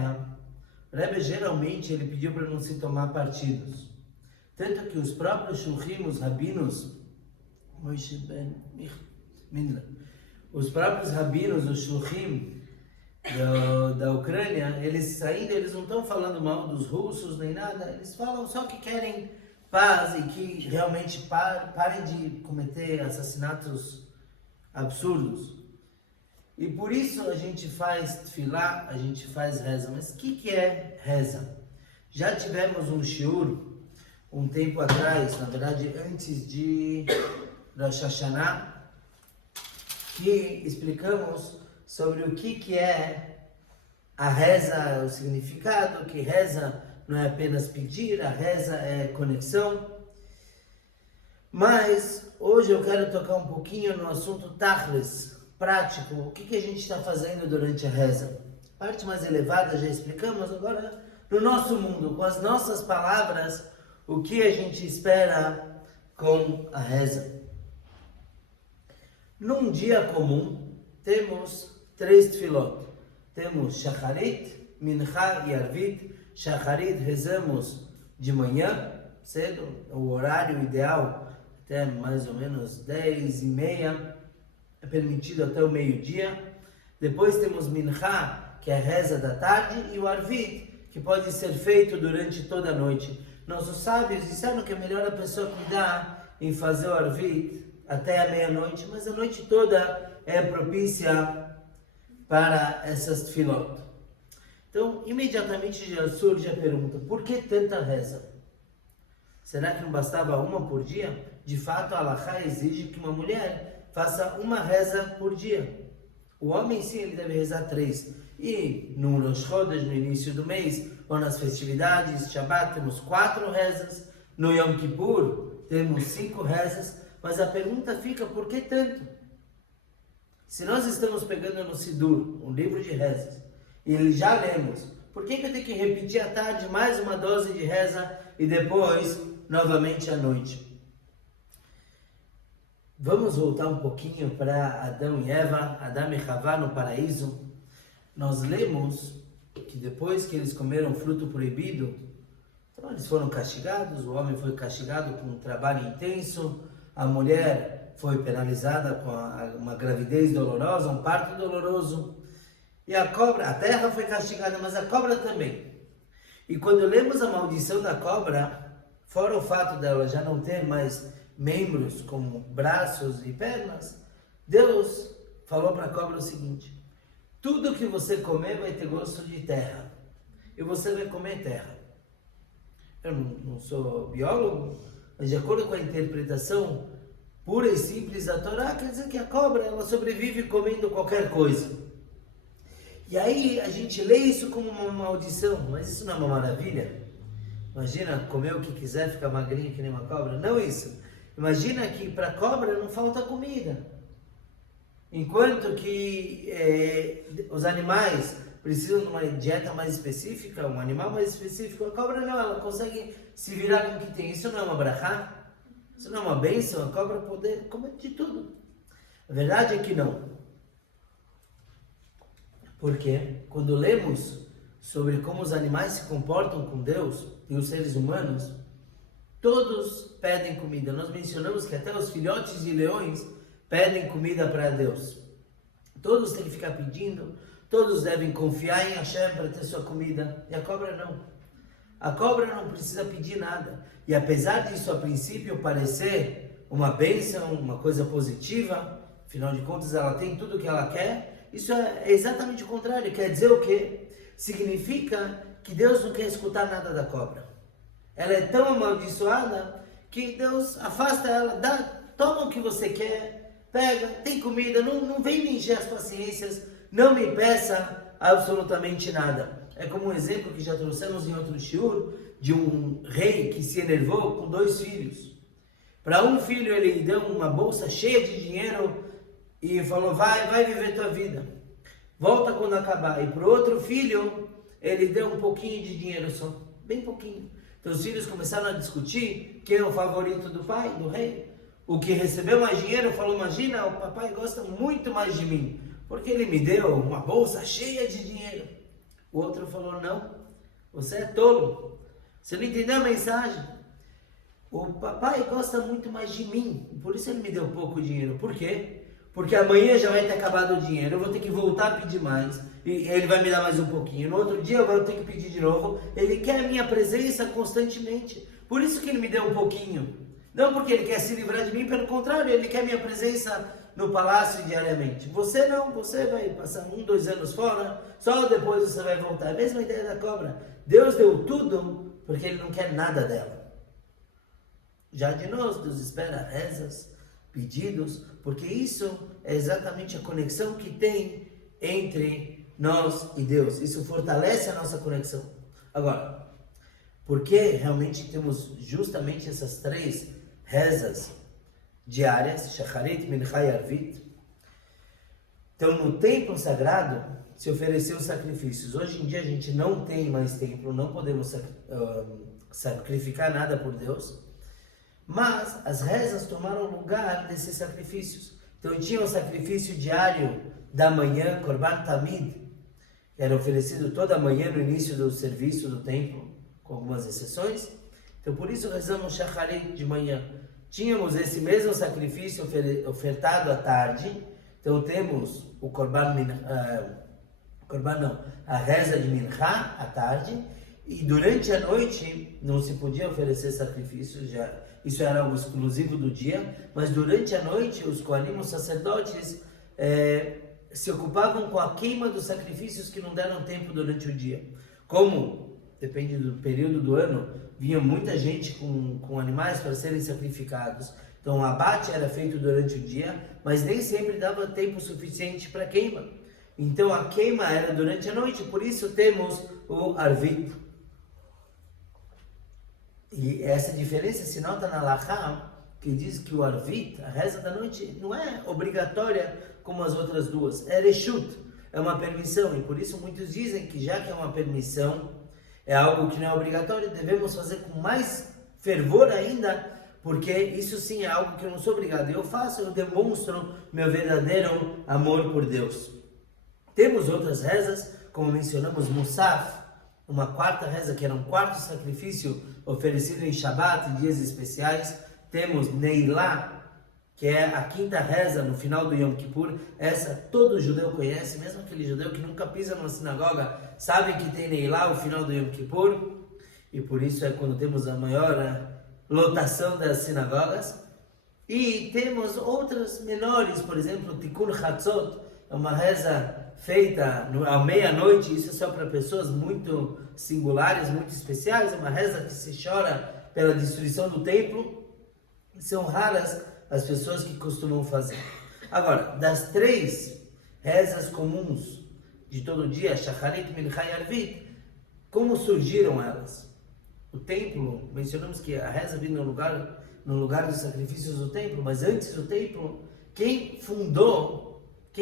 guerra, Rebbe geralmente ele pediu para não se tomar partidos. Tanto que os próprios shulchim, os rabinos, os próprios rabinos, os shulchim da Ucrânia, eles não estão falando mal dos russos nem nada, eles falam só que querem paz e que realmente parem de cometer assassinatos absurdos. E por isso a gente faz tefilá, a gente faz reza. Mas o que é reza? Já tivemos um shiur um tempo atrás, na verdade antes de Rosh Hashanah, que explicamos sobre o que é a reza, o significado, que reza não é apenas pedir, a reza é conexão. Mas hoje eu quero tocar um pouquinho no assunto tachlis, prático, o que a gente está fazendo durante a reza. A parte mais elevada já explicamos, agora no nosso mundo, com as nossas palavras, o que a gente espera com a reza. Num dia comum, temos 3 tefilot. Temos Shacharit, Mincha e Arvit. Shacharit rezamos de manhã, cedo, o horário ideal, até mais ou menos 10:30, é permitido até o meio-dia. Depois temos Mincha, que é a reza da tarde, e o Arvit, que pode ser feito durante toda a noite. Nossos sábios disseram que é melhor a pessoa cuidar em fazer o Arvit até a meia-noite, mas a noite toda é propícia para essas tefilot. Então, imediatamente já surge a pergunta, por que tanta reza? Será que não bastava uma por dia? De fato, a Halachá exige que uma mulher faça uma reza por dia. O homem, sim, ele deve rezar 3. E no Rosh Chodesh, no início do mês, ou nas festividades, Shabbat, temos 4 rezas. No Yom Kippur, temos 5 rezas. Mas a pergunta fica, por que tanto? Se nós estamos pegando no Sidur, um livro de rezas, e já lemos, por que eu tenho que repetir à tarde mais uma dose de reza e depois, novamente à noite? Vamos voltar um pouquinho para Adão e Eva, Adão e Havá no paraíso. Nós lemos que depois que eles comeram o fruto proibido, então eles foram castigados, o homem foi castigado com um trabalho intenso, a mulher foi penalizada com uma gravidez dolorosa, um parto doloroso, e a cobra, a terra foi castigada, mas a cobra também. E quando lemos a maldição da cobra, fora o fato dela já não ter mais membros como braços e pernas, Deus falou para a cobra o seguinte: tudo que você comer vai ter gosto de terra, e você vai comer terra. Eu não sou biólogo, mas de acordo com a interpretação pura e simples da Torá, quer dizer que a cobra ela sobrevive comendo qualquer coisa. E aí a gente lê isso como uma maldição, mas isso não é uma maravilha? Imagina comer o que quiser, ficar magrinho que nem uma cobra? Não isso. Imagina que para a cobra não falta comida. Enquanto que os animais precisam de uma dieta mais específica, um animal mais específico, a cobra não, ela consegue se virar com o que tem. Isso não é uma brachá? Isso não é uma bênção? A cobra poder comer de tudo. A verdade é que não. Porque quando lemos sobre como os animais se comportam com Deus e os seres humanos, todos pedem comida. Nós mencionamos que até os filhotes de leões pedem comida para Deus. Todos têm que ficar pedindo, todos devem confiar em Hashem para ter sua comida. E a cobra não. A cobra não precisa pedir nada. E apesar disso, a princípio, parecer uma bênção, uma coisa positiva, afinal de contas, ela tem tudo o que ela quer, isso é exatamente o contrário. Quer dizer o quê? Significa que Deus não quer escutar nada da cobra. Ela é tão amaldiçoada que Deus afasta ela, toma o que você quer, pega, tem comida, não vem me encher as paciências, não me peça absolutamente nada. É como um exemplo que já trouxemos em outro shiur, de um rei que se enervou com 2 filhos. Para um filho ele deu uma bolsa cheia de dinheiro e falou, vai viver tua vida, volta quando acabar. E para o outro filho ele deu um pouquinho de dinheiro só, bem pouquinho. Então os filhos começaram a discutir quem é o favorito do pai, do rei. O que recebeu mais dinheiro falou, imagina, o papai gosta muito mais de mim, porque ele me deu uma bolsa cheia de dinheiro. O outro falou, não, você é tolo, você não entendeu a mensagem. O papai gosta muito mais de mim, por isso ele me deu pouco dinheiro. Por quê? Porque amanhã já vai ter acabado o dinheiro, eu vou ter que voltar a pedir mais, e ele vai me dar mais um pouquinho. No outro dia eu vou ter que pedir de novo. Ele quer a minha presença constantemente, por isso que ele me deu um pouquinho. Não porque ele quer se livrar de mim, pelo contrário, ele quer minha presença no palácio diariamente. Você não, você vai passar 1, 2 anos fora, só depois você vai voltar. A mesma ideia da cobra. Deus deu tudo porque ele não quer nada dela. Já de nós, Deus espera rezas, pedidos, porque isso é exatamente a conexão que tem entre nós e Deus. Isso fortalece a nossa conexão. Agora, por que realmente temos justamente essas 3 rezas diárias, Shacharit, Mincha e Arvit? Então, no templo sagrado, se ofereceu sacrifícios. Hoje em dia a gente não tem mais templo, não podemos sacrificar nada por Deus. Mas as rezas tomaram lugar desses sacrifícios. Então tinha o sacrifício diário da manhã, Korban Tamid, que era oferecido toda manhã no início do serviço do templo, com algumas exceções. Então por isso rezamos Shacharit de manhã. Tínhamos esse mesmo sacrifício ofertado à tarde. Então temos o a reza de Mincha à tarde. E durante a noite não se podia oferecer sacrifícios, isso era algo exclusivo do dia, mas durante a noite os Kohanim, os sacerdotes, se ocupavam com a queima dos sacrifícios que não deram tempo durante o dia. Como, depende do período do ano, vinha muita gente com animais para serem sacrificados. Então o abate era feito durante o dia, mas nem sempre dava tempo suficiente para queima. Então a queima era durante a noite, por isso temos o Arvit. E essa diferença se nota na Halachá, que diz que o Arvit, a reza da noite, não é obrigatória como as outras duas, é Reshut, é uma permissão, e por isso muitos dizem que já que é uma permissão, é algo que não é obrigatório, devemos fazer com mais fervor ainda, porque isso sim é algo que eu não sou obrigado, eu faço, eu demonstro meu verdadeiro amor por Deus. Temos outras rezas, como mencionamos, Musaf, uma quarta reza, que era um quarto sacrifício oferecido em Shabbat, em dias especiais. Temos Neilá, que é a quinta reza no final do Yom Kippur. Essa todo judeu conhece, mesmo aquele judeu que nunca pisa numa sinagoga, sabe que tem Neilá, o final do Yom Kippur. E por isso é quando temos a maior lotação das sinagogas. E temos outras menores, por exemplo, Tikkun Chatzot, é uma reza feita à meia-noite, isso é só para pessoas muito singulares, muito especiais, é uma reza que se chora pela destruição do templo. São raras as pessoas que costumam fazer. Agora, das 3 rezas comuns de todo dia, Shacharit, Mincha e Arvit, como surgiram elas? O templo, mencionamos que a reza vinha no lugar dos sacrifícios do templo, mas antes do templo, quem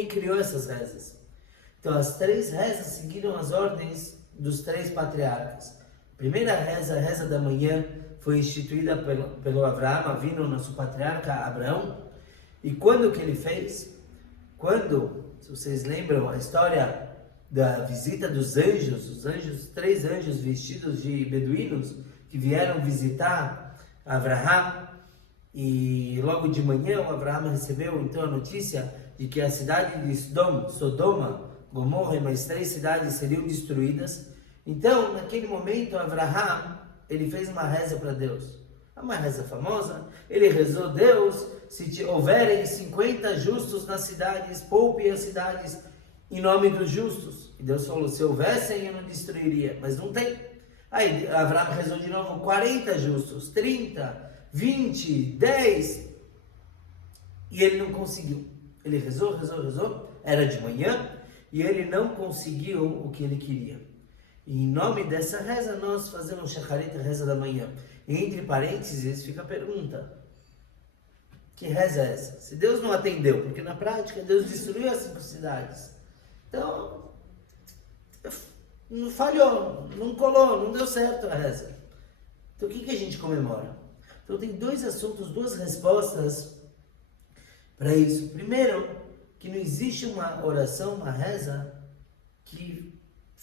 criou essas rezas? Então as 3 rezas seguiram as ordens dos 3 patriarcas. A primeira reza, a reza da manhã, foi instituída pelo Avraham Avinu, nosso patriarca Abraão. E quando que ele fez? Se vocês lembram a história da visita dos anjos, os anjos, 3 anjos vestidos de beduínos, que vieram visitar Avraham, e logo de manhã o Avraham recebeu então a notícia de que a cidade de Sodoma, Gomorra e mais 3 cidades seriam destruídas. Então, naquele momento, Avraham, ele fez uma reza para Deus. É uma reza famosa. Ele rezou: Deus, se houverem 50 justos nas cidades, poupe as cidades em nome dos justos. E Deus falou: se houvessem, eu não destruiria. Mas não tem. Aí Avraham rezou de novo: 40 justos, 30, 20, 10. E ele não conseguiu. Ele rezou. Era de manhã. E ele não conseguiu o que ele queria. E em nome dessa reza, nós fazemos Shacharit, a reza da manhã. E entre parênteses, fica a pergunta: que reza é essa? Se Deus não atendeu, porque na prática Deus destruiu as 5 cidades. Então, não falhou, não colou, não deu certo a reza. Então o que a gente comemora? Então tem 2 assuntos, 2 respostas para isso. Primeiro, que não existe uma oração, uma reza que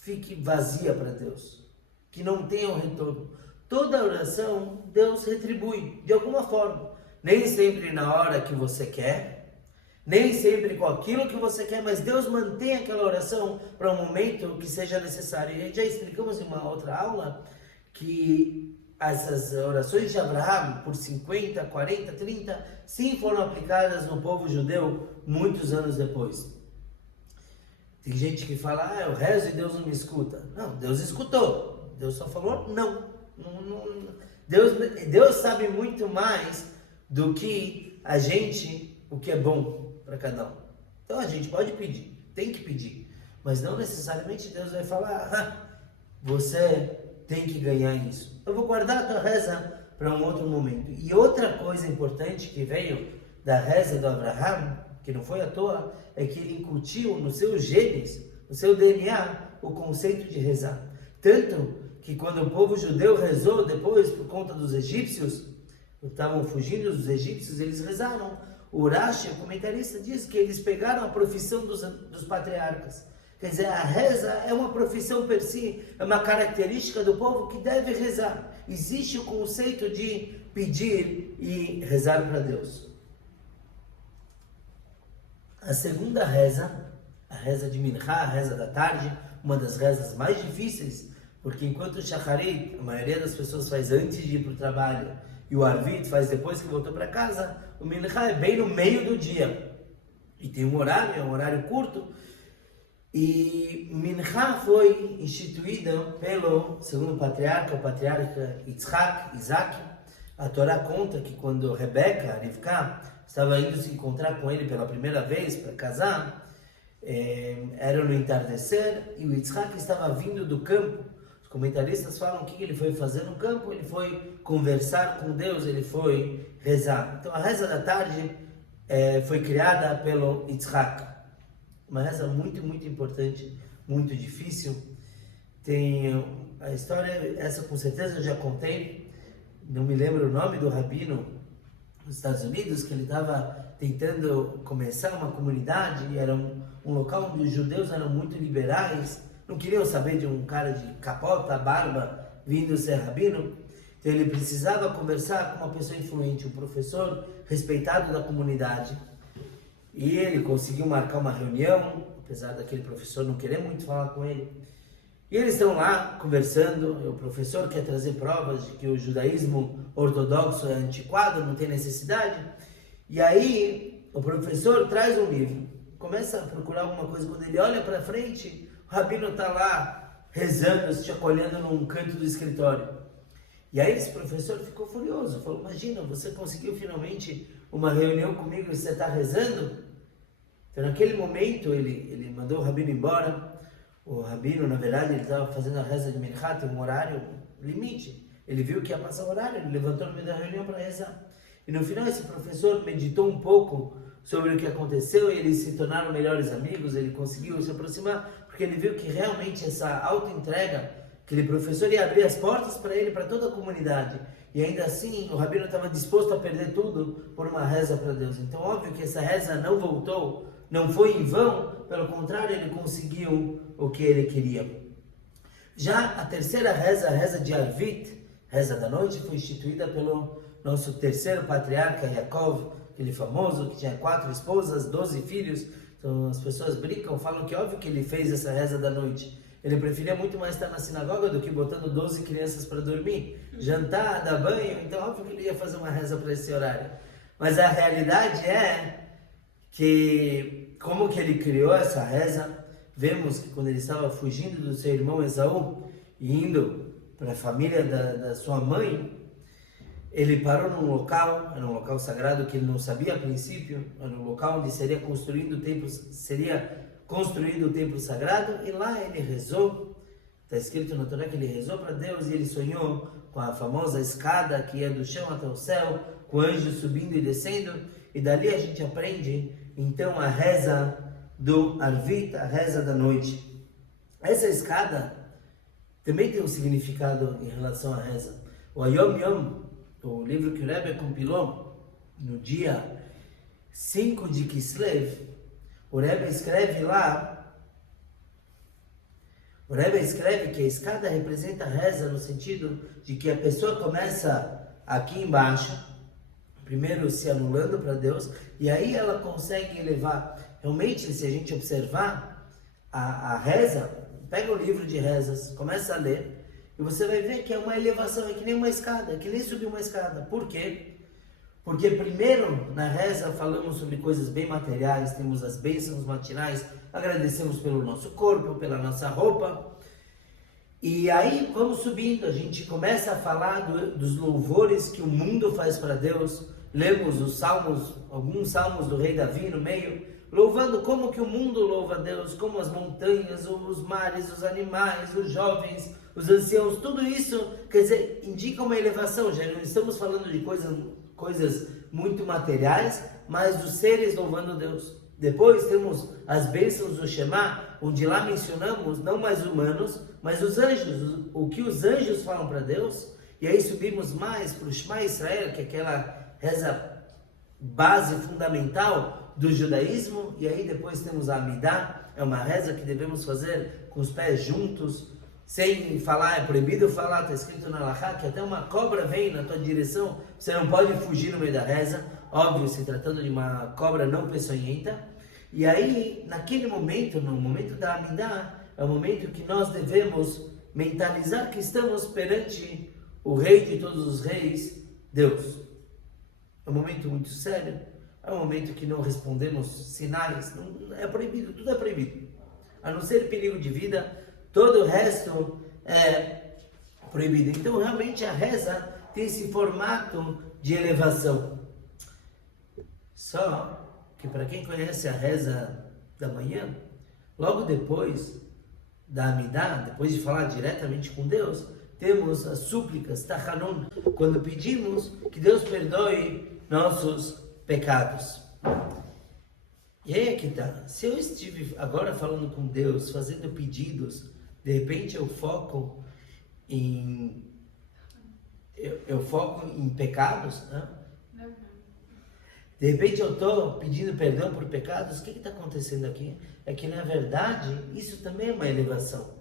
fique vazia para Deus, que não tenha um retorno. Toda oração Deus retribui de alguma forma, nem sempre na hora que você quer, nem sempre com aquilo que você quer, mas Deus mantém aquela oração para um momento que seja necessário. E já explicamos em uma outra aula que essas orações de Abraão por 50, 40, 30, sim foram aplicadas no povo judeu muitos anos depois. Tem gente que fala, eu rezo e Deus não me escuta. Não, Deus escutou. Deus só falou não. Deus sabe muito mais do que a gente, o que é bom para cada um. Então a gente pode pedir, tem que pedir. Mas não necessariamente Deus vai falar, você tem que ganhar isso. Eu vou guardar a tua reza para um outro momento. E outra coisa importante que veio da reza do Abraham, que não foi à toa, é que ele incutiu nos seus genes, no seu DNA, o conceito de rezar. Tanto que quando o povo judeu rezou depois, por conta dos egípcios, estavam fugindo dos egípcios, eles rezaram. O Rashi, o comentarista, diz que eles pegaram a profissão dos patriarcas. Quer dizer, a reza é uma profissão per si, é uma característica do povo que deve rezar. Existe o conceito de pedir e rezar para Deus. A segunda reza, a reza de Minchá, a reza da tarde, uma das rezas mais difíceis, porque enquanto o Shacharit, a maioria das pessoas faz antes de ir para o trabalho, e o Arvit faz depois que voltou para casa, o Minchá é bem no meio do dia. E tem um horário, é um horário curto. E Minchá foi instituída pelo segundo patriarca, o patriarca Isaac. A Torá conta que quando Rebeca, a Rivká, estava indo se encontrar com ele pela primeira vez para casar, era no entardecer e o Isaac estava vindo do campo. Os comentaristas falam o que ele foi fazer no campo. Ele foi conversar com Deus, ele foi rezar. Então a reza da tarde foi criada pelo Isaac. Uma reza muito, muito importante, muito difícil. Tem a história, essa com certeza eu já contei, não me lembro o nome do rabino nos Estados Unidos, que ele estava tentando começar uma comunidade, e era um local onde os judeus eram muito liberais, não queriam saber de um cara de capota, barba, vindo ser rabino. Então ele precisava conversar com uma pessoa influente, um professor respeitado da comunidade. E ele conseguiu marcar uma reunião, apesar daquele professor não querer muito falar com ele. E eles estão lá conversando, o professor quer trazer provas de que o judaísmo ortodoxo é antiquado, não tem necessidade. E aí o professor traz um livro, começa a procurar alguma coisa. Quando ele olha para frente, o rabino está lá rezando, se chacoalhando num canto do escritório. E aí esse professor ficou furioso, falou, imagina, você conseguiu finalmente uma reunião comigo e você está rezando? Então naquele momento ele mandou o rabino embora. O rabino, na verdade, ele estava fazendo a reza de Minchá, tem um horário limite. Ele viu que ia passar o horário, ele levantou no meio da reunião para rezar. E no final esse professor meditou um pouco sobre o que aconteceu e eles se tornaram melhores amigos, ele conseguiu se aproximar, porque ele viu que realmente essa auto-entrega, aquele professor ia abrir as portas para ele, para toda a comunidade. E ainda assim, o rabino estava disposto a perder tudo por uma reza para Deus. Então, óbvio que essa reza não voltou, não foi em vão, pelo contrário, ele conseguiu o que ele queria. Já a terceira reza, a reza de Arvit, reza da noite, foi instituída pelo nosso terceiro patriarca, Yaakov, aquele famoso que tinha 4 esposas, 12 filhos. Então as pessoas brincam, falam que é óbvio que ele fez essa reza da noite. Ele preferia muito mais estar na sinagoga do que botando 12 crianças para dormir, jantar, dar banho. Então óbvio que ele ia fazer uma reza para esse horário. Mas a realidade é que, como que ele criou essa reza, vemos que quando ele estava fugindo do seu irmão Esaú e indo para a família da sua mãe, ele parou num local, era um local sagrado que ele não sabia a princípio, era um local onde seria construído o templo sagrado, e lá ele rezou. Está escrito na Torá que ele rezou para Deus e ele sonhou com a famosa escada que ia do chão até o céu, com anjos subindo e descendo, e dali a gente aprende então a reza do Arvit, a reza da noite. Essa escada também tem um significado em relação à reza. O Ayom Yom, o livro que o Rebbe compilou no dia 5 de Kislev, o Rebbe escreve lá O Rebbe escreve que a escada representa a reza no sentido de que a pessoa começa aqui embaixo, primeiro se anulando para Deus, e aí ela consegue elevar. Realmente, se a gente observar a reza, pega o livro de rezas, começa a ler, e você vai ver que é uma elevação, é que nem uma escada, é que nem subir uma escada. Por quê? Porque primeiro, na reza, falamos sobre coisas bem materiais, temos as bênçãos matinais, agradecemos pelo nosso corpo, pela nossa roupa. E aí vamos subindo, a gente começa a falar dos louvores que o mundo faz para Deus. Lemos os salmos, alguns salmos do rei Davi no meio, louvando como que o mundo louva a Deus, como as montanhas, os mares, os animais, os jovens, os anciãos, tudo isso, quer dizer, indica uma elevação. Já não estamos falando de coisas muito materiais, mas dos seres louvando a Deus. Depois temos as bênçãos do Shema, onde lá mencionamos não mais humanos, mas os anjos, o que os anjos falam para Deus. E aí subimos mais para o Shema Israel, que é aquela reza base fundamental do judaísmo. E aí depois temos a Amidah, é uma reza que devemos fazer com os pés juntos, sem falar, é proibido falar, está escrito na Halachá, que até uma cobra vem na tua direção, você não pode fugir no meio da reza, óbvio, se tratando de uma cobra não peçonhenta. E aí, naquele momento, no momento da Amidah, é o momento que nós devemos mentalizar que estamos perante o Rei de todos os reis, Deus. É um momento muito sério, é um momento que não respondemos sinais, não, é proibido, tudo é proibido. A não ser perigo de vida, todo o resto é proibido. Então, realmente, a reza tem esse formato de elevação. Só que para quem conhece a reza da manhã, logo depois da Amidah, depois de falar diretamente com Deus, temos as súplicas, Tachanun, quando pedimos que Deus perdoe nossos pecados. E aí é que tá. Se eu estive agora falando com Deus, fazendo pedidos, de repente eu foco em pecados, né? De repente eu estou pedindo perdão por pecados. O que está acontecendo aqui? É que na verdade isso também é uma elevação.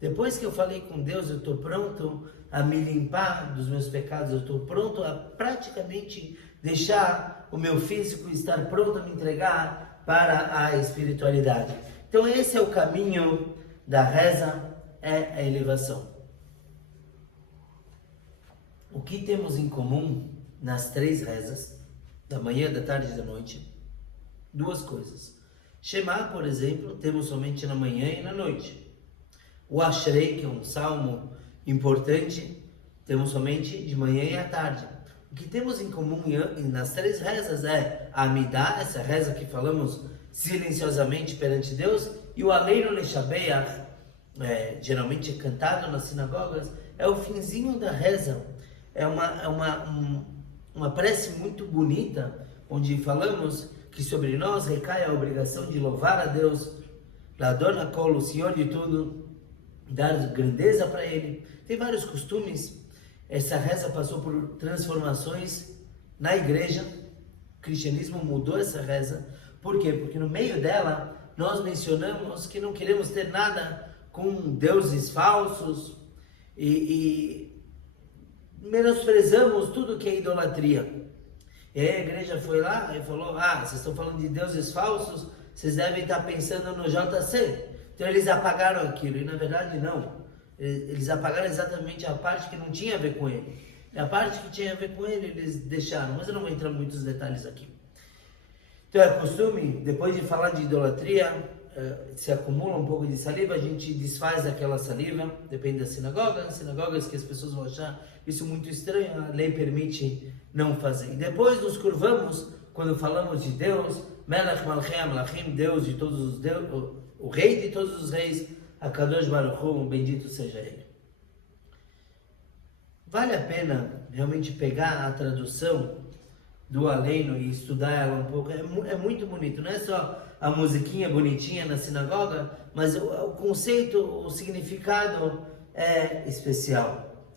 Depois que eu falei com Deus, eu estou pronto a me limpar dos meus pecados, eu estou pronto a praticamente deixar o meu físico estar pronto a me entregar para a espiritualidade. Então esse é o caminho da reza, é a elevação. O que temos em comum nas três rezas, da manhã, da tarde e da noite? Duas coisas. Shema, por exemplo, temos somente na manhã e na noite. O Ashrei, que é um salmo importante, temos somente de manhã e à tarde. O que temos em comum nas três rezas é a Amidah, essa reza que falamos silenciosamente perante Deus, e o Aleinu Neshabeach, geralmente cantado nas sinagogas, é o finzinho da reza. É uma prece muito bonita, onde falamos que sobre nós recai a obrigação de louvar a Deus, Ladon Hakol, o Senhor de tudo, dar grandeza para Ele. Tem vários costumes. Essa reza passou por transformações na igreja. O cristianismo mudou essa reza. Por quê? Porque no meio dela nós mencionamos que não queremos ter nada com deuses falsos e menosprezamos tudo que é idolatria. E aí a igreja foi lá e falou: vocês estão falando de deuses falsos, vocês devem estar pensando no JC. Então eles apagaram aquilo, e na verdade não. Eles apagaram exatamente a parte que não tinha a ver com ele. E a parte que tinha a ver com ele, eles deixaram, mas eu não vou entrar em muitos detalhes aqui. Então é costume, depois de falar de idolatria, se acumula um pouco de saliva, a gente desfaz aquela saliva, depende da sinagoga. Nas sinagogas que as pessoas vão achar isso muito estranho, a lei permite não fazer. E depois nos curvamos, quando falamos de Deus, Melech Malchei Malachim, Deus de todos os deuses, o Rei de todos os reis, Akadosh Baruch Hu, bendito seja Ele. Vale a pena realmente pegar a tradução do Aleinu e estudar ela um pouco. É muito bonito, não é só a musiquinha bonitinha na sinagoga, mas o conceito, o significado é especial.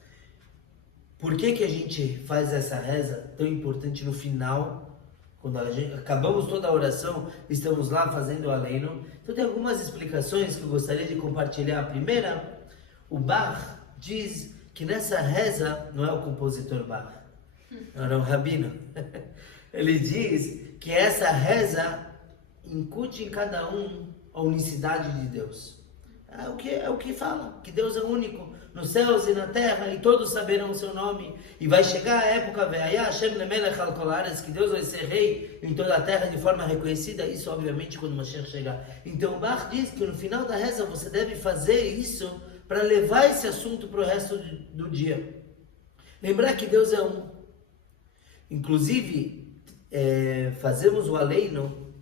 Por que a gente faz essa reza tão importante no final, Quando acabamos toda a oração, estamos lá fazendo o Aleinu. Então tem algumas explicações que eu gostaria de compartilhar. A primeira, o Bach diz que nessa reza, não é o compositor Bach, era o rabino. Ele diz que essa reza incute em cada um a unicidade de Deus. É o que fala, que Deus é único nos céus e na terra, e todos saberão o seu nome. E vai chegar a época, que Deus vai ser rei em toda a terra de forma reconhecida. Isso, obviamente, quando o Mashiach chegar. Então, o Bach diz que no final da reza você deve fazer isso para levar esse assunto para o resto do dia. Lembrar que Deus é um. Inclusive, fazemos o Aleinu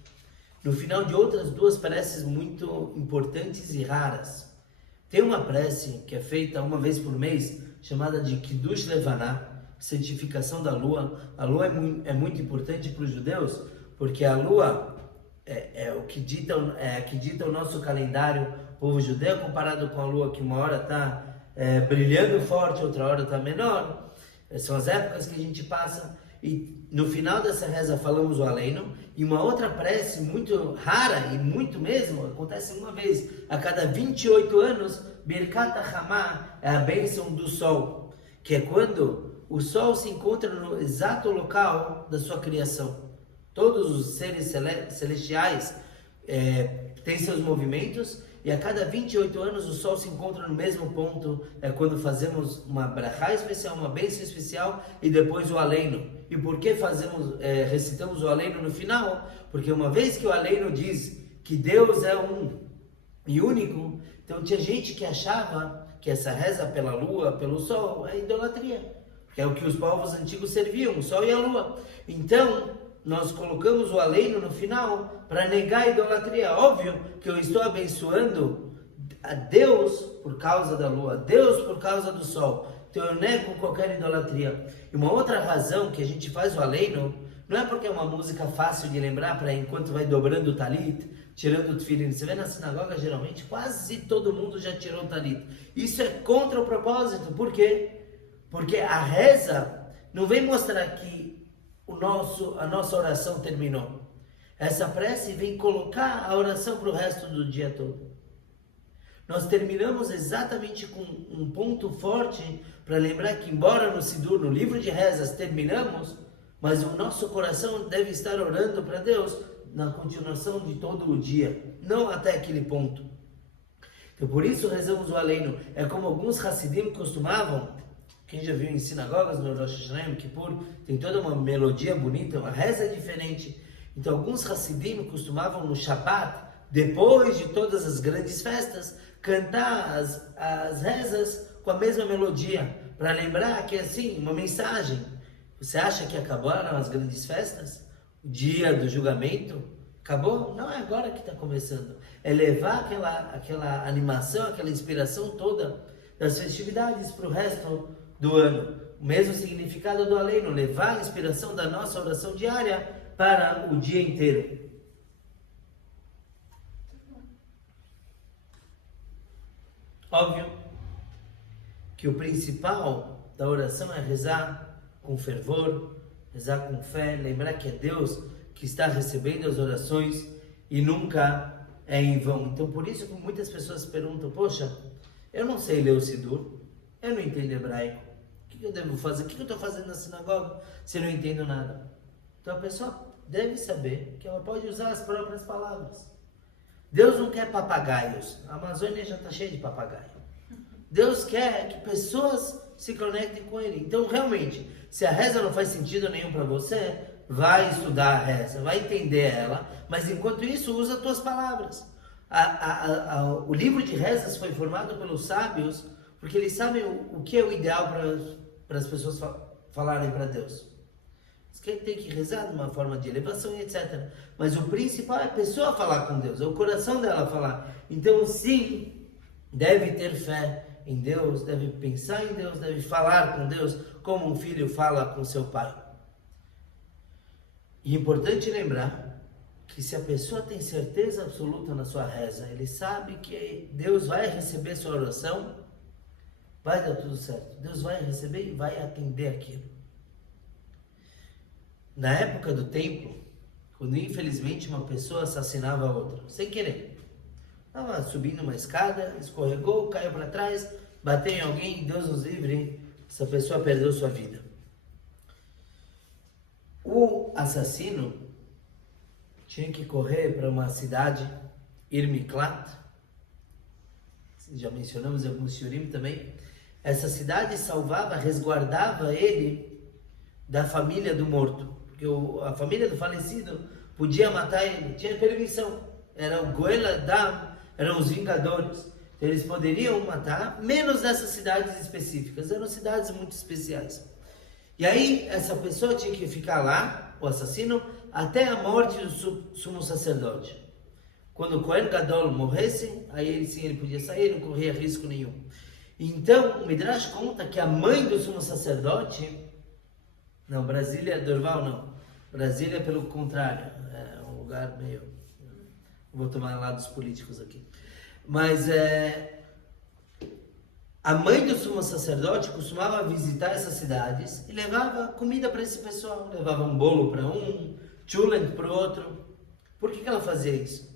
no final de outras duas preces muito importantes e raras. Tem uma prece que é feita uma vez por mês, chamada de Kiddush Levaná, santificação da lua. A lua é muito importante para os judeus, porque a lua é o que dita o nosso calendário. O povo judeu, comparado com a lua, que uma hora está brilhando forte, outra hora está menor. São as épocas que a gente passa. E no final dessa reza falamos o Aleinu, e uma outra prece muito rara, e muito mesmo, acontece uma vez a cada 28 anos, Birkat HaChamah, é a bênção do sol, que é quando o sol se encontra no exato local da sua criação. Todos os seres celestiais têm seus movimentos, e a cada 28 anos o sol se encontra no mesmo ponto, quando fazemos uma brachá especial, uma bênção especial, e depois o Aleinu. E por que recitamos o Aleinu no final? Porque uma vez que o Aleinu diz que Deus é um e único, então tinha gente que achava que essa reza pela lua, pelo sol, é idolatria, que é o que os povos antigos serviam, o sol e a lua. Então, nós colocamos o Aleinu no final para negar a idolatria. Óbvio que eu estou abençoando a Deus por causa da lua, Deus por causa do sol. Então eu nego qualquer idolatria. E uma outra razão que a gente faz o Aleinu, não é porque é uma música fácil de lembrar para enquanto vai dobrando o talit, tirando o tefilim. Você vê na sinagoga, geralmente, quase todo mundo já tirou o talit. Isso é contra o propósito. Por quê? Porque a reza não vem mostrar que a nossa oração terminou. Essa prece vem colocar a oração para o resto do dia todo. Nós terminamos exatamente com um ponto forte para lembrar que, embora no Sidur, no livro de rezas, terminamos, mas o nosso coração deve estar orando para Deus na continuação de todo o dia, não até aquele ponto. Então, por isso rezamos o Aleinu. É como alguns Hassidim costumavam. Quem já viu em sinagogas no Rosh Hashanah, Yom Kippur, tem toda uma melodia bonita, uma reza diferente. Então, alguns Hassidim costumavam no Shabbat, depois de todas as grandes festas, cantar as rezas com a mesma melodia, para lembrar que é assim, uma mensagem. Você acha que acabaram as grandes festas? O dia do julgamento? Acabou? Não é agora que está começando. É levar aquela animação, aquela inspiração toda das festividades para o resto do ano. O mesmo significado do Aleinu, levar a inspiração da nossa oração diária para o dia inteiro. Óbvio que o principal da oração é rezar com fervor, rezar com fé, lembrar que é Deus que está recebendo as orações e nunca é em vão. Então, por isso que muitas pessoas perguntam: poxa, eu não sei ler o Sidur, eu não entendo hebraico, o que eu devo fazer? O que eu estou fazendo na sinagoga se eu não entendo nada? Então, a pessoa deve saber que ela pode usar as próprias palavras. Deus não quer papagaios. A Amazônia já está cheia de papagaio. Deus quer que pessoas se conectem com Ele. Então, realmente, se a reza não faz sentido nenhum para você, vai estudar a reza, vai entender ela, mas enquanto isso, usa as tuas palavras. O livro de rezas foi formado pelos sábios, porque eles sabem o que é o ideal para as pessoas falarem para Deus. Quem tem que rezar de uma forma de elevação e etc. Mas o principal é a pessoa falar com Deus, é o coração dela falar. Então, sim, deve ter fé em Deus, deve pensar em Deus, deve falar com Deus, como um filho fala com seu pai. E é importante lembrar que se a pessoa tem certeza absoluta na sua reza, ele sabe que Deus vai receber sua oração, vai dar tudo certo. Deus vai receber e vai atender aquilo. Na época do templo, quando infelizmente uma pessoa assassinava a outra, sem querer. Estava subindo uma escada, escorregou, caiu para trás, bateu em alguém, Deus nos livre, essa pessoa perdeu sua vida. O assassino tinha que correr para uma cidade, Irmiklat, já mencionamos em alguns shiurim também. Essa cidade salvava, resguardava ele da família do morto, porque a família do falecido podia matar ele, tinha permissão, era o Goel Adam, eram os vingadores, então eles poderiam matar, menos nessas cidades específicas, eram cidades muito especiais. E aí essa pessoa tinha que ficar lá, o assassino, até a morte do sumo sacerdote. Quando o Kohen Gadol morresse, aí ele podia sair, não corria risco nenhum. Então o Midrash conta que a mãe do sumo sacerdote, não, Brasília, Dorval não, Brasília pelo contrário, é um lugar meio, vou tomar lados políticos aqui, mas a mãe do sumo sacerdote costumava visitar essas cidades e levava comida para esse pessoal, levava um bolo para um, chulent para o outro. Por que ela fazia isso?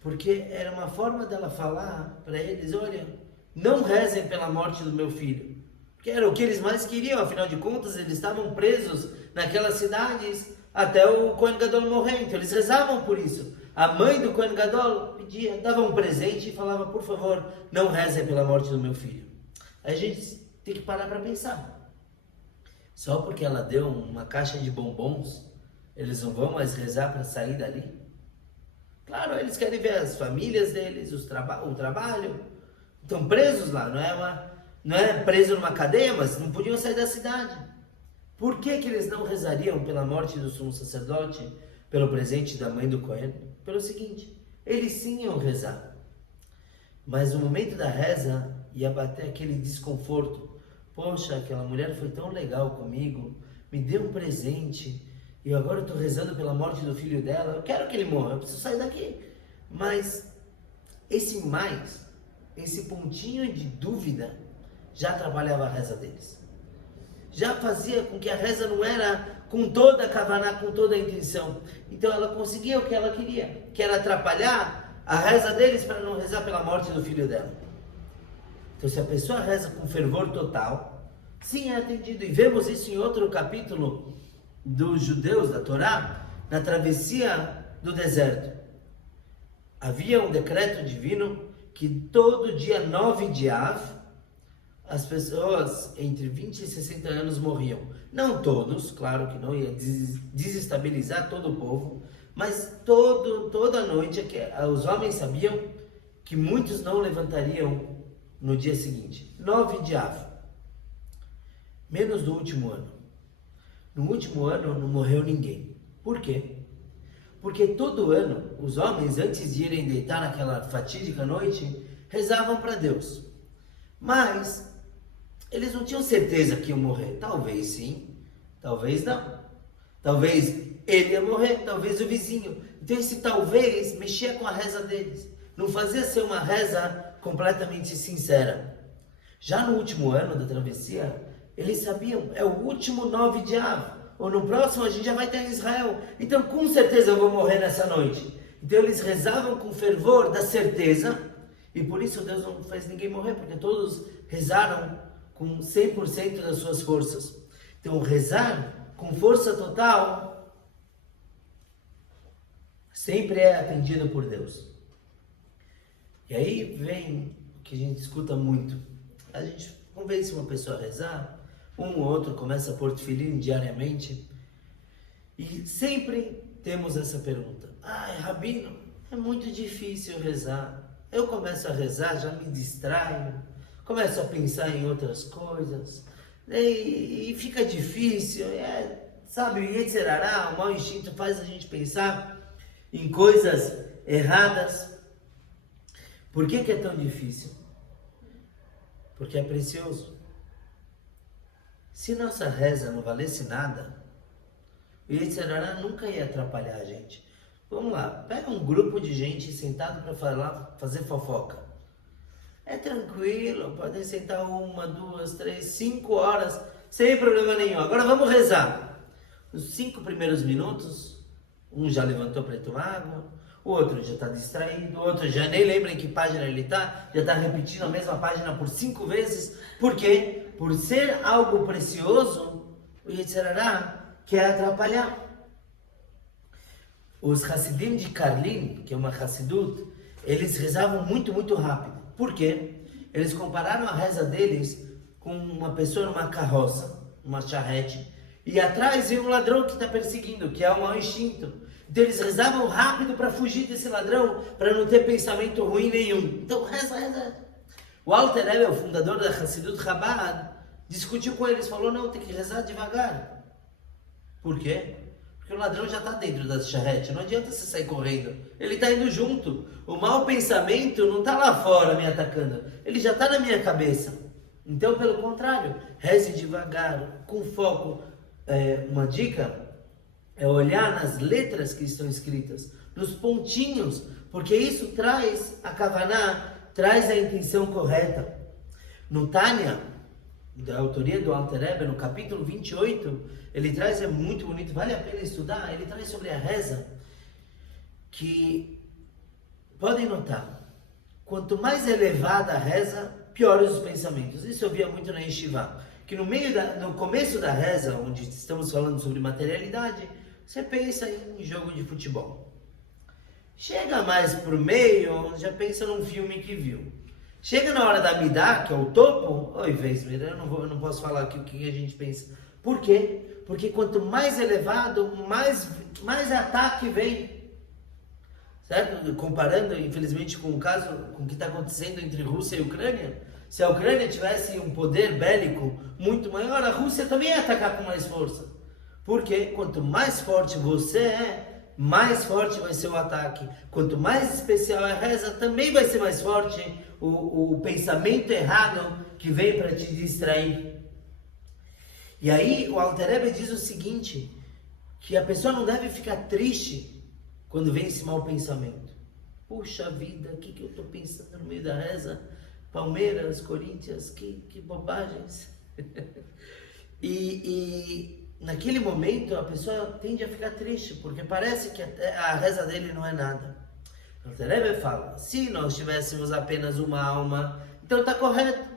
Porque era uma forma dela falar para eles, olha, não rezem pela morte do meu filho, que era o que eles mais queriam, afinal de contas eles estavam presos naquelas cidades até o Kohen Gadol morrer, então eles rezavam por isso. A mãe do Kohen Gadol pedia, dava um presente e falava, por favor, não rezem pela morte do meu filho. Aí a gente tem que parar para pensar, só porque ela deu uma caixa de bombons, eles não vão mais rezar para sair dali? Claro, eles querem ver as famílias deles, o trabalho, estão presos lá, não é preso numa cadeia, mas não podiam sair da cidade. Por que eles não rezariam pela morte do sumo sacerdote, pelo presente da mãe do Cohen? Pelo seguinte, eles sim iam rezar, mas no momento da reza ia bater aquele desconforto. Poxa, aquela mulher foi tão legal comigo, me deu um presente, e agora eu estou rezando pela morte do filho dela, eu quero que ele morra, eu preciso sair daqui. Mas esse pontinho de dúvida, já atrapalhava a reza deles. Já fazia com que a reza não era com toda a kavaná, com toda a intenção. Então ela conseguia o que ela queria, que era atrapalhar a reza deles para não rezar pela morte do filho dela. Então se a pessoa reza com fervor total, sim, é atendido. E vemos isso em outro capítulo dos judeus, da Torá, na travessia do deserto. Havia um decreto divino que todo dia 9 de Av, as pessoas entre 20 e 60 anos morriam. Não todos, claro que não, ia desestabilizar todo o povo, mas toda noite os homens sabiam que muitos não levantariam no dia seguinte. 9 de Av, menos do último ano. No último ano não morreu ninguém. Por quê? Porque todo ano os homens, antes de irem deitar naquela fatídica noite, rezavam para Deus. Mas eles não tinham certeza que iam morrer. Talvez sim, talvez não. Talvez ele ia morrer, talvez o vizinho. Então esse talvez mexia com a reza deles. Não fazia ser uma reza completamente sincera. Já no último ano da travessia, eles sabiam, é o último 9 de Av, ou no próximo a gente já vai estar em Israel. Então com certeza eu vou morrer nessa noite. Então eles rezavam com fervor da certeza, e por isso Deus não fez ninguém morrer, porque todos rezaram com 100% das suas forças. Então rezar com força total sempre é atendido por Deus. E aí vem o que a gente escuta muito. A gente convence uma pessoa a rezar, um ou outro começa a pôr tefilim diariamente, e sempre temos essa pergunta: ai, Rabino, é muito difícil rezar. Eu começo a rezar, já me distraio, começo a pensar em outras coisas, e fica difícil, sabe, o Yetzer Hará, o mau instinto faz a gente pensar em coisas erradas. Por que é tão difícil? Porque é precioso. Se nossa reza não valesse nada, o Yetzer Hará nunca ia atrapalhar a gente. Vamos lá, pega um grupo de gente sentado para fazer fofoca. É tranquilo, podem sentar 1, 2, 3, 5 horas, sem problema nenhum. Agora vamos rezar. Os 5 primeiros minutos, Um já levantou para tomar água, o outro já está distraído, o outro já nem lembra em que página ele está, já está repetindo a mesma página por 5 vezes. Por quê? Por ser algo precioso, o Yetzer Hara quer atrapalhar. Os Hassidim de Karlin, que é uma Hassidut, eles rezavam muito, muito rápido. Por quê? Eles compararam a reza deles com uma pessoa numa carroça, uma charrete, e atrás vem um ladrão que está perseguindo, que é o mau instinto. Então eles rezavam rápido para fugir desse ladrão, para não ter pensamento ruim nenhum. Então reza. O Alter Rebbe, o fundador da Hassidut Chabad, discutiu com eles, falou, não, tem que rezar devagar. Por quê? Porque o ladrão já está dentro da charrete, não adianta você sair correndo. Ele está indo junto. O mau pensamento não está lá fora me atacando, ele já está na minha cabeça. Então, pelo contrário, reze devagar, com foco. Uma dica é olhar nas letras que estão escritas, nos pontinhos, porque isso traz a kavaná, traz a intenção correta. No Tânia, da autoria do Alter Rebbe, no capítulo 28, ele traz, é muito bonito, vale a pena estudar, ele traz sobre a reza, que podem notar, quanto mais elevada a reza, piores os pensamentos. Isso eu via muito na Yeshiva, que no começo da reza, onde estamos falando sobre materialidade, você pensa em jogo de futebol. Chega mais pro meio, já pensa num filme que viu. Chega na hora da Midá, que é o topo, oi, Veismer, eu não posso falar aqui o que a gente pensa. Por quê? Porque quanto mais elevado, mais ataque vem. Certo? Comparando, infelizmente, com o caso, com o que está acontecendo entre Rússia e Ucrânia, se a Ucrânia tivesse um poder bélico muito maior, a Rússia também ia atacar com mais força. Porque quanto mais forte você é, mais forte vai ser o ataque. Quanto mais especial é a reza, também vai ser mais forte o pensamento errado que vem para te distrair. E aí o Alter Rebbe diz o seguinte, que a pessoa não deve ficar triste quando vem esse mau pensamento. Puxa vida, o que eu estou pensando no meio da reza? Palmeiras, Corinthians, que bobagens. E naquele momento a pessoa tende a ficar triste, porque parece que a reza dele não é nada. O Alter Rebbe fala, se nós tivéssemos apenas uma alma, então está correto.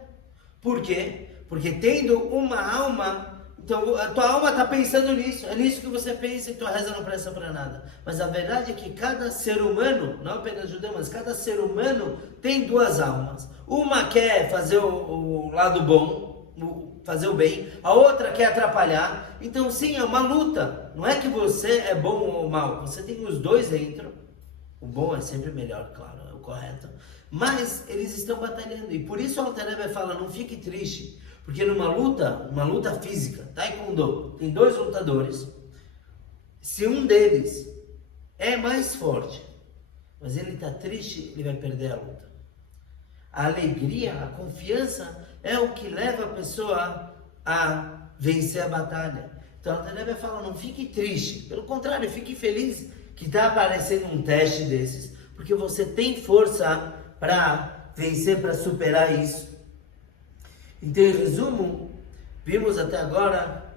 Por quê? Porque tendo uma alma, então a tua alma está pensando nisso, é nisso que você pensa e tua reza não presta para nada. Mas a verdade é que cada ser humano, não apenas judeu, mas cada ser humano tem duas almas. Uma quer fazer o lado bom, fazer o bem, a outra quer atrapalhar. Então sim, é uma luta. Não é que você é bom ou mal, você tem os dois dentro. O bom é sempre melhor, claro, é o correto. Mas eles estão batalhando. E por isso o Alter Rebbe fala, não fique triste. Porque numa luta física, Taekwondo, tem dois lutadores. Se um deles é mais forte, mas ele está triste, ele vai perder a luta. A alegria, a confiança é o que leva a pessoa a vencer a batalha. Então, a Rebbe fala, não fique triste. Pelo contrário, fique feliz que está aparecendo um teste desses. Porque você tem força para vencer, para superar isso. Então, em resumo, vimos até agora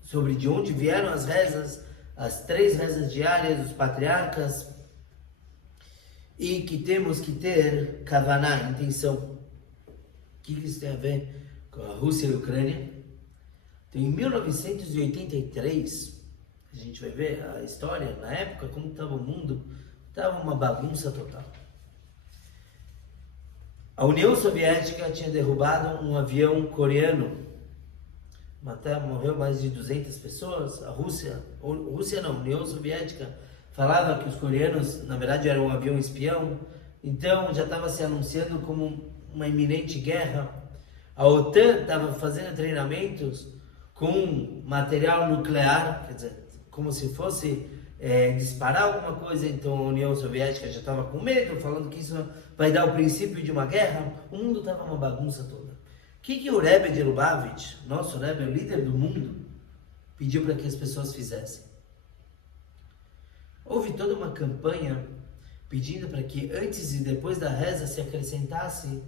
sobre de onde vieram as rezas, as 3 rezas diárias dos patriarcas, e que temos que ter kavaná, intenção. O que isso tem a ver com a Rússia e a Ucrânia? Então, em 1983, a gente vai ver a história, na época, como estava o mundo, estava uma bagunça total. A União Soviética tinha derrubado um avião coreano, morreu mais de 200 pessoas. A União Soviética, falava que os coreanos, na verdade, eram um avião espião, então já estava se anunciando como uma iminente guerra. A OTAN estava fazendo treinamentos com material nuclear, quer dizer, como se fosse disparar alguma coisa. Então a União Soviética já estava com medo, falando que isso vai dar o princípio de uma guerra. O mundo estava uma bagunça toda. O que o Rebbe de Lubavitch, nosso Rebbe, o líder do mundo, pediu para que as pessoas fizessem? Houve toda uma campanha pedindo para que antes e depois da reza se acrescentasse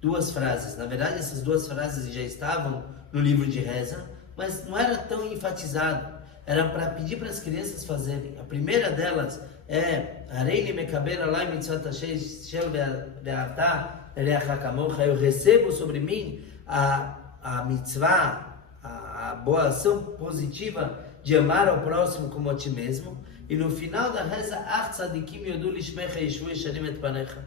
2 frases. Na verdade, essas 2 frases já estavam no livro de reza, mas não era tão enfatizado. era para pedir para as crianças fazerem. A primeira delas é Areini mekabel alai mitzvot shel ve'ata ereach kamocha. Eu recebo sobre mim a mitzvah, a boa ação positiva de amar ao próximo como a ti mesmo. E no final da reza, Ach tzadikim yodu lishmecha yeshu yesharim et panecha.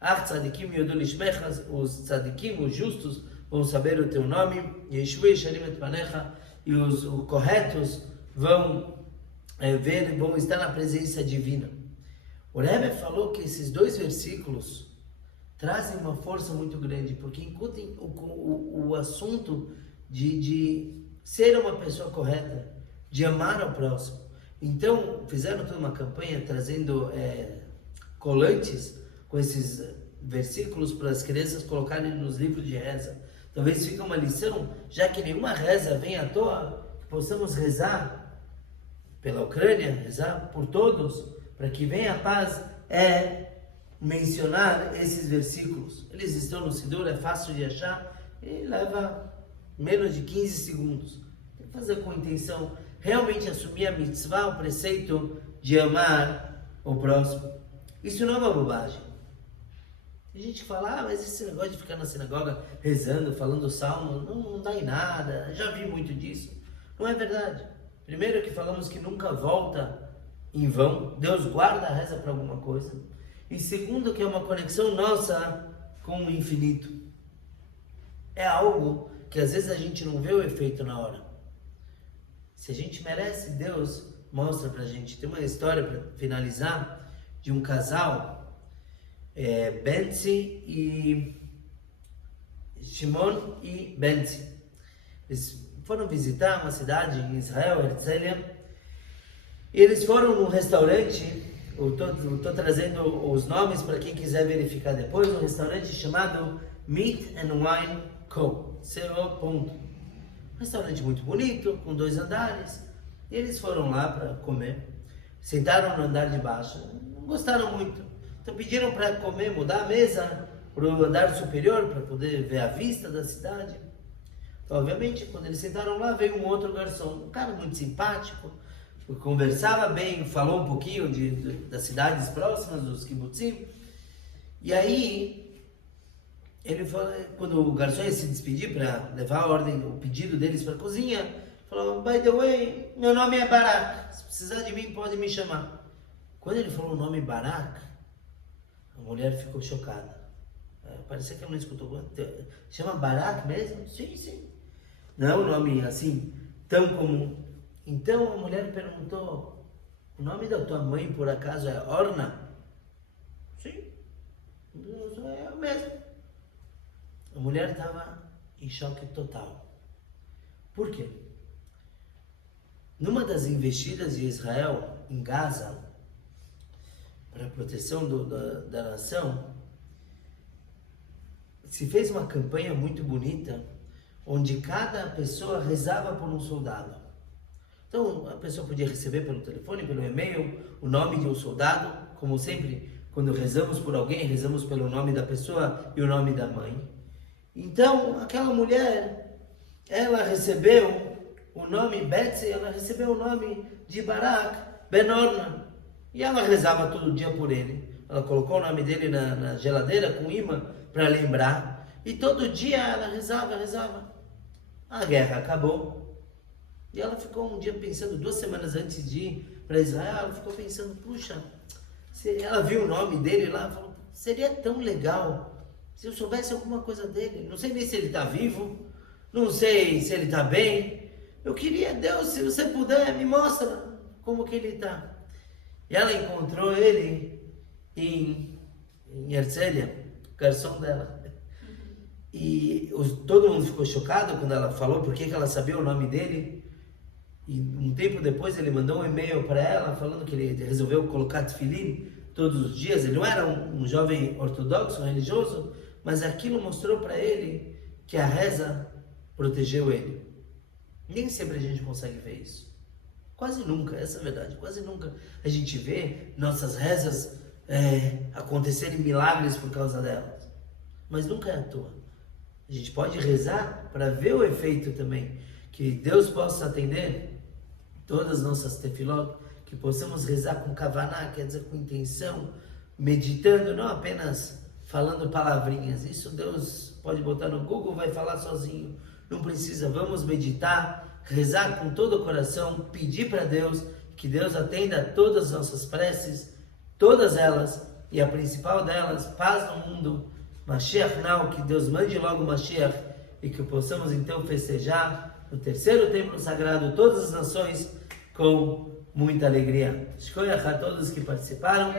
Ach tzadikim yodu lishmecha, os tzadikim, os justos, vão saber o teu nome, yeshu yesharim et panecha, e os corretos vão ver, vão estar na presença divina. O Rebbe falou que esses dois versículos trazem uma força muito grande, porque incutem o assunto de ser uma pessoa correta, de amar ao próximo. Então, fizeram toda uma campanha trazendo colantes com esses versículos para as crianças colocarem nos livros de reza. Talvez fique uma lição, já que nenhuma reza vem à toa, que possamos rezar pela Ucrânia, rezar por todos, para que venha a paz, mencionar esses versículos. Eles estão no Sidur, é fácil de achar e leva menos de 15 segundos. Tem que fazer com intenção, realmente assumir a mitzvah, o preceito de amar o próximo. Isso não é uma bobagem. Tem gente que fala, mas esse negócio de ficar na sinagoga rezando, falando salmo, não dá em nada, já vi muito disso. Não é verdade. Primeiro que falamos que nunca volta em vão, Deus guarda a reza para alguma coisa. E segundo que é uma conexão nossa com o infinito. É algo que às vezes a gente não vê o efeito na hora. Se a gente merece, Deus mostra pra gente. Tem uma história para finalizar de um casal, Bentzi e Shimon e Bentzi. Eles foram visitar uma cidade em Israel, Herzliya, e eles foram num restaurante. Eu estou trazendo os nomes para quem quiser verificar depois. Um restaurante chamado Meat and Wine Co. Um restaurante muito bonito, com 2 andares. E eles foram lá para comer. Sentaram no andar de baixo. Não gostaram muito. Então pediram para comer, mudar a mesa para o andar superior, para poder ver a vista da cidade. Então, obviamente, quando eles sentaram lá, veio um outro garçom. Um cara muito simpático, conversava bem, falou um pouquinho das cidades próximas, dos kibbutzim. E aí, ele falou, quando o garçom ia se despedir para levar a ordem, o pedido deles para a cozinha, falou, by the way, meu nome é Barak, se precisar de mim pode me chamar. Quando ele falou o nome Barak, a mulher ficou chocada. Parecia que ela não escutou. Chama Barak mesmo? Sim, sim. Não é um nome assim, tão comum. Então a mulher perguntou, o nome da tua mãe por acaso é Orna? Sim, é o mesmo. A mulher estava em choque total. Por quê? Numa das investidas de Israel em Gaza, para a proteção da nação, se fez uma campanha muito bonita, onde cada pessoa rezava por um soldado. Então, a pessoa podia receber pelo telefone, pelo e-mail, o nome de um soldado, como sempre, quando rezamos por alguém, rezamos pelo nome da pessoa e o nome da mãe. Então, aquela mulher, ela recebeu o nome Betsy, ela recebeu o nome de Barak Ben Orna, e ela rezava todo dia por ele. Ela colocou o nome dele na geladeira com imã para lembrar, e todo dia ela rezava. A guerra acabou. E ela ficou um dia pensando, 2 semanas antes de ir para Israel, ela ficou pensando, puxa, ela viu o nome dele lá, falou, seria tão legal se eu soubesse alguma coisa dele. Não sei nem se ele está vivo, não sei se ele está bem. Eu queria, Deus, se você puder, me mostra como que ele está. E ela encontrou ele em Herzliya, o garçom dela. E todo mundo ficou chocado quando ela falou por que ela sabia o nome dele. E um tempo depois ele mandou um e-mail para ela falando que ele resolveu colocar tefilim todos os dias. Ele não era um jovem ortodoxo, religioso, mas aquilo mostrou para ele que a reza protegeu ele. Nem sempre a gente consegue ver isso. Quase nunca, essa é a verdade, quase nunca a gente vê nossas rezas acontecerem milagres por causa delas. Mas nunca é à toa. A gente pode rezar para ver o efeito também, que Deus possa atender. todas as nossas tefilot, que possamos rezar com kavaná, quer dizer, com intenção, meditando, não apenas falando palavrinhas. Isso Deus pode botar no Google, vai falar sozinho. Não precisa, vamos meditar, rezar com todo o coração, pedir para Deus, que Deus atenda todas as nossas preces, todas elas, e a principal delas, paz no mundo, Mashiach Now, que Deus mande logo Mashiach, e que possamos então festejar no terceiro templo sagrado todas as nações com muita alegria. Shkoyach a todos que participaram.